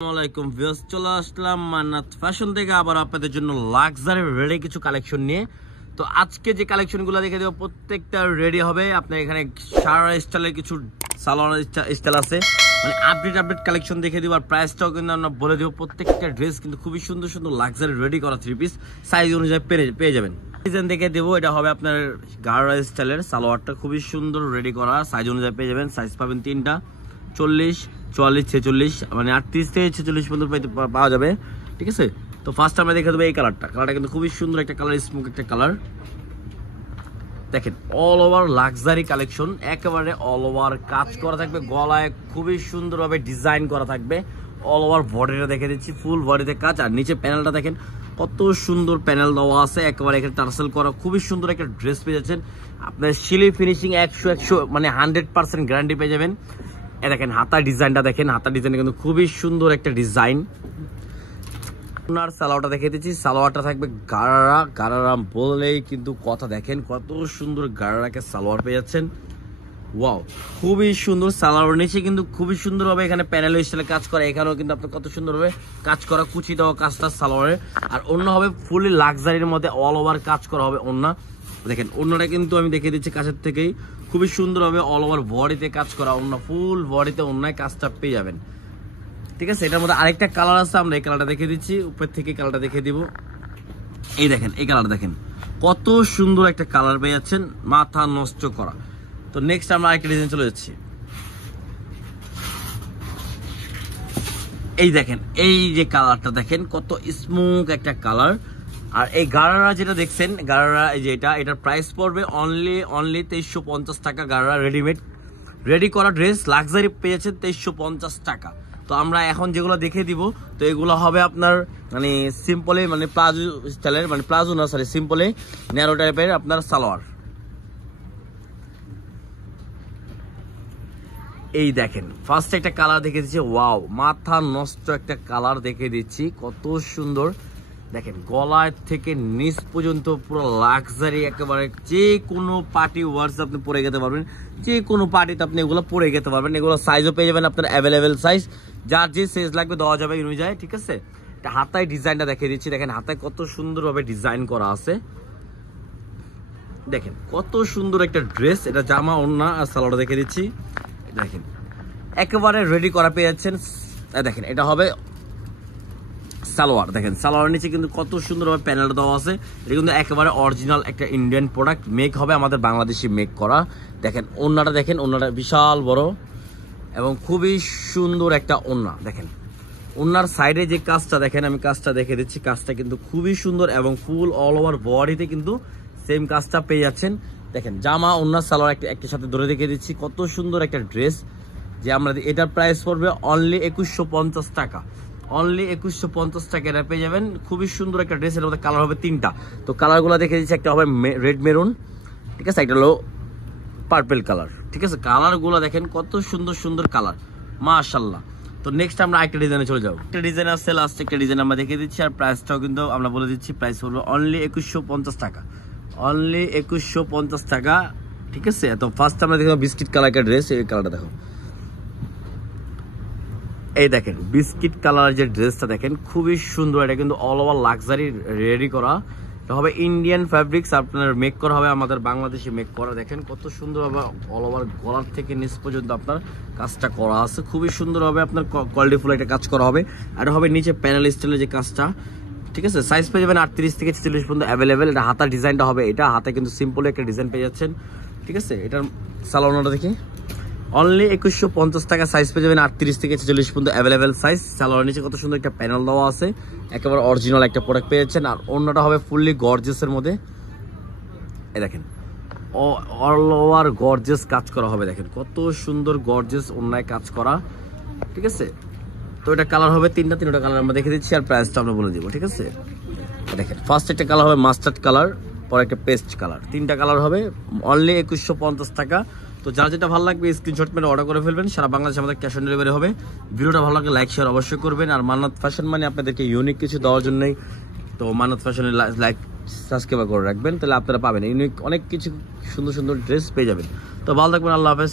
আসসালামাইকুম ভিউয়ার্স, চলে আসলাম মান্নাত ফ্যাশন থেকে আবার আপনাদের জন্য লাক্সারি রেডি কিছু কালেকশন নিয়ে। তো আজকে যে কালেকশনগুলো দেখে দেবো প্রত্যেকটা রেডি হবে। আপনার এখানে সারা স্টাইলের কিছু সালোয়ার স্টাইল আছে, মানে আপডেট কালেকশন দেখে দিব। আর প্রাইসটাও কিন্তু আমরা বলে দেবো। প্রত্যেকটা ড্রেস কিন্তু খুবই সুন্দর সুন্দর লাক্সারি রেডি করা থ্রি পিস সাইজ অনুযায়ী পেয়ে যাবেন। ডিজাইন দেখে দেবো, এটা হবে আপনার গাড়া স্টাইলের সালোয়ারটা, খুবই সুন্দর রেডি করা, সাইজ অনুযায়ী পেয়ে যাবেন। সাইজ পাবেন তিনটা, 40, 44, 46, মানে 38 থেকে 46 পর্যন্ত পাওয়া যাবে, ঠিক আছে। তো ফার্স্ট আমরা দেখে দেবো এই কালারটা কিন্তু খুবই সুন্দর একটা কালার, স্মোক একটা কালার। দেখেন অল ওভার লাক্সারি কালেকশন, একেবারে অল ওভার কাজ করা থাকবে, গলায় খুবই সুন্দরভাবে ডিজাইন করা থাকবে। অল ওভার বডিটা দেখে দিচ্ছি, ফুল বডিতে কাজ। আর নিচে প্যানেলটা দেখেন কত সুন্দর প্যানেল দেওয়া আছে, একেবারে এখানে টার্সেল করা, খুবই সুন্দর একটা ড্রেস পেয়ে যাচ্ছেন। আপনার সিলি ফিনিশিং 100 মানে 100% গ্যারান্টি পেয়ে যাবেন। দেখেন হাতার ডিজাইনটা দেখেন, হাতার ডিজাইনটা কিন্তু খুবই সুন্দর একটা ডিজাইন। আপনার সালোয়ারটা দেখে দিচ্ছি, সালোয়ারটা থাকবে গারারা বলেই কিন্তু কথা। দেখেন কত সুন্দর গারারাকে সালোয়ার পেয়ে যাচ্ছেন। ওয়াও, খুবই সুন্দর সালোয়ার। নিচে কিন্তু খুবই সুন্দরভাবে এখানে প্যানেল স্টাইলে কাজ করা, এখানেও কিন্তু আপনার কত সুন্দরভাবে কাজ করা, কুচি দেওয়া কাজটা সালোয়ারে। আর অন্য হবে ফুলি লাক্সারির মধ্যে অল ওভার কাজ করা হবে ওন্না। দেখেন অন্যটা কিন্তু আমি দেখে দিচ্ছি কাছের থেকেই, খুবই সুন্দরভাবে অল ওভার বডিতে কাজ করা, অন্য ফুল বডিতে অন্যায় কাজটা পেয়ে যাবেন, ঠিক আছে। এটার মধ্যে আরেকটা কালার আছে, আমরা এই কালারটা দেখে দিচ্ছি, উপর থেকে কালারটা দেখে দিব। এই দেখেন এই কালারটা দেখেন কত সুন্দর একটা কালার পেয়ে যাচ্ছেন, মাথা নষ্ট করা। তো নেক্সট আমরা আরেকটা ডিজাইন চলে যাচ্ছি। এই দেখেন এই যে কালারটা দেখেন কত স্মুথ একটা কালার। আর এই গারারা যেটা দেখছেন, গারারা এই যে এটার প্রাইস পড়বে অনলি 2350 টাকা। গারারা রেডিমেড রেডি করা ড্রেস লাক্সারি পেয়েছে 2350 টাকা। তো আমরা এখন যেগুলো দেখে দিব, তো এগুলো হবে আপনার মানে সিম্পলে, মানে প্লাজো স্টাইলের, মানে প্লাজো না সরি সিম্পলে ন্যারো টাইপের আপনার সালোয়ার। এই দেখেন ফার্স্ট একটা কালার দেখে দিচ্ছি, ওয়াও মাথা নষ্ট একটা কালার দেখে দিচ্ছি, কত সুন্দর। দেখেন গলায় থেকে নিচ পর্যন্ত পুরো লাক্সারি, একেবারে যে কোনো পার্টি ওয়ার্স আপনি পরে যেতে পারবেন, যে কোনো পার্টিতে আপনি এগুলো পরে যেতে পারবেন। এগুলো সাইজও পেয়ে যাবেন আপনার অ্যাভেলেবেল সাইজ, যার যে সাইজ লাগবে দেওয়া যাবে অনুযায়ী, ঠিক আছে। এটা হাতায় ডিজাইনটা দেখিয়ে দিচ্ছি, দেখেন হাতায় কত সুন্দরভাবে ডিজাইন করা আছে। দেখেন কত সুন্দর একটা ড্রেস, এটা জামা ওড়না আর সালোয়ারটা দেখে দিচ্ছি। দেখেন একেবারে রেডি করা পেয়ে যাচ্ছেন। দেখেন এটা হবে সালোয়ার, দেখেন সালোয়ার নিচে কিন্তু কত সুন্দরভাবে প্যানেল দেওয়া আছে। এটা কিন্তু একেবারে অরিজিনাল একটা ইন্ডিয়ান প্রোডাক্ট, মেক হবে আমাদের বাংলাদেশি মেক করা। দেখেন ওড়নাটা দেখেন, ওড়নাটা বিশাল বড় এবং খুবই সুন্দর একটা ওড়না। দেখেন ওড়নার সাইডে যে কাজটা দেখেন, আমি কাজটা দেখে দিচ্ছি, কাজটা কিন্তু খুবই সুন্দর এবং ফুল অল ওভার বডিতে কিন্তু সেম কাজটা পেয়ে যাচ্ছেন। দেখেন জামা ওড়না সালোয়ার একটির সাথে ধরে দেখে দিচ্ছি, কত সুন্দর একটা ড্রেস। যে আমরা এটার প্রাইস পড়বে অনলি 2150 টাকা, অনলি 2150 টাকা এটা পেয়ে যাবেন। খুবই সুন্দর একটা ড্রেস, এর মধ্যে কালার হবে তিনটা। তো কালারগুলো দেখে দিচ্ছি, একটা হবে রেড মেরুন, ঠিক আছে, একটা হলো পার্পল কালার, ঠিক আছে। কালারগুলো দেখেন কত সুন্দর সুন্দর কালার, মাশাআল্লাহ। তো নেক্সট আমরা একটা ডিজাইনে চলে যাবো। একটা ডিজাইন আছে, লাস্ট একটা ডিজাইন আমরা দেখে দিচ্ছি। আর প্রাইসটাও কিন্তু আমরা বলে দিচ্ছি, প্রাইস পড়বে অনলি 2150 টাকা, অনলি 2150 টাকা, ঠিক আছে। তো ফার্স্ট আমরা দেখবো বিস্কিট কালার একটা ড্রেস, এই কালারটা দেখো। এই দেখেন বিস্কিট কালার যে ড্রেসটা দেখেন খুবই সুন্দর, এটা কিন্তু অল ওভার লাক্সারি রেডি করা, এটা হবে ইন্ডিয়ান ফ্যাব্রিক্স, আপনার মেক করা হবে আমাদের বাংলাদেশি মেক করা। দেখেন কত সুন্দরভাবে অল ওভার গলার থেকে নিচ পর্যন্ত আপনার কাজটা করা আছে, খুবই সুন্দরভাবে আপনার কোয়ালিটি ফুল একটা কাজ করা হবে। আর হবে নিচে প্যানেল স্টাইলের যে কাজটা, ঠিক আছে। সাইজ পেয়ে যাবেন 38 থেকে 46 পর্যন্ত অ্যাভেলেবেল। এটা হাতার ডিজাইনটা হবে, এটা হাতে কিন্তু সিম্পল একটা ডিজাইন পেয়ে যাচ্ছেন, ঠিক আছে। এটার সালোয়ারটা দেখি, অনলি 2150 টাকা, সাইজ পেয়ে যাবেন 38 থেকে 46 পর্যন্ত অ্যাভেলেবেল সাইজ। সালোয়ার নিচে কত সুন্দর একটা প্যানেল দেওয়া আছে, একেবারে অরিজিনাল একটা প্রোডাক্ট পেয়ে যাচ্ছেন। আর অন্যটা হবে ফুললি গর্জিয়াসের মধ্যে, এই দেখেন অল ওভার গর্জিয়াস কাজ করা হবে। দেখেন কত সুন্দর গর্জিয়াস অন্যায় কাজ করা, ঠিক আছে। তো এটা কালার হবে তিনটা কালার আমরা দেখে দিচ্ছি, আর প্রাইসটা আমরা বলে দিব, ঠিক আছে। দেখেন ফার্স্ট একটা কালার হবে মাস্টার্ড কালার, পরে একটা পেস্ট কালার, তিনটা কালার হবে, অনলি 2150 টাকা। তো যার যেটা ভালো লাগবে স্ক্রিনশট মেরে অর্ডার করে ফেলবেন, সারা বাংলাদেশে আমাদের ক্যাশ অন ডেলিভারি হবে। ভিডিওটা ভালো লাগলে লাইক শেয়ার অবশ্যই করবেন। আর মান্নাত ফ্যাশন মানে আপনাদেরকে ইউনিক কিছু দেওয়ার জন্যই, তো মান্নাত ফ্যাশনের লাইক সাবস্ক্রাইব করে রাখবেন, তাহলে আপনারা পাবেন ইউনিক অনেক কিছু সুন্দর সুন্দর ড্রেস পেয়ে যাবেন। তো ভালো থাকবেন, আল্লাহ হাফেজ।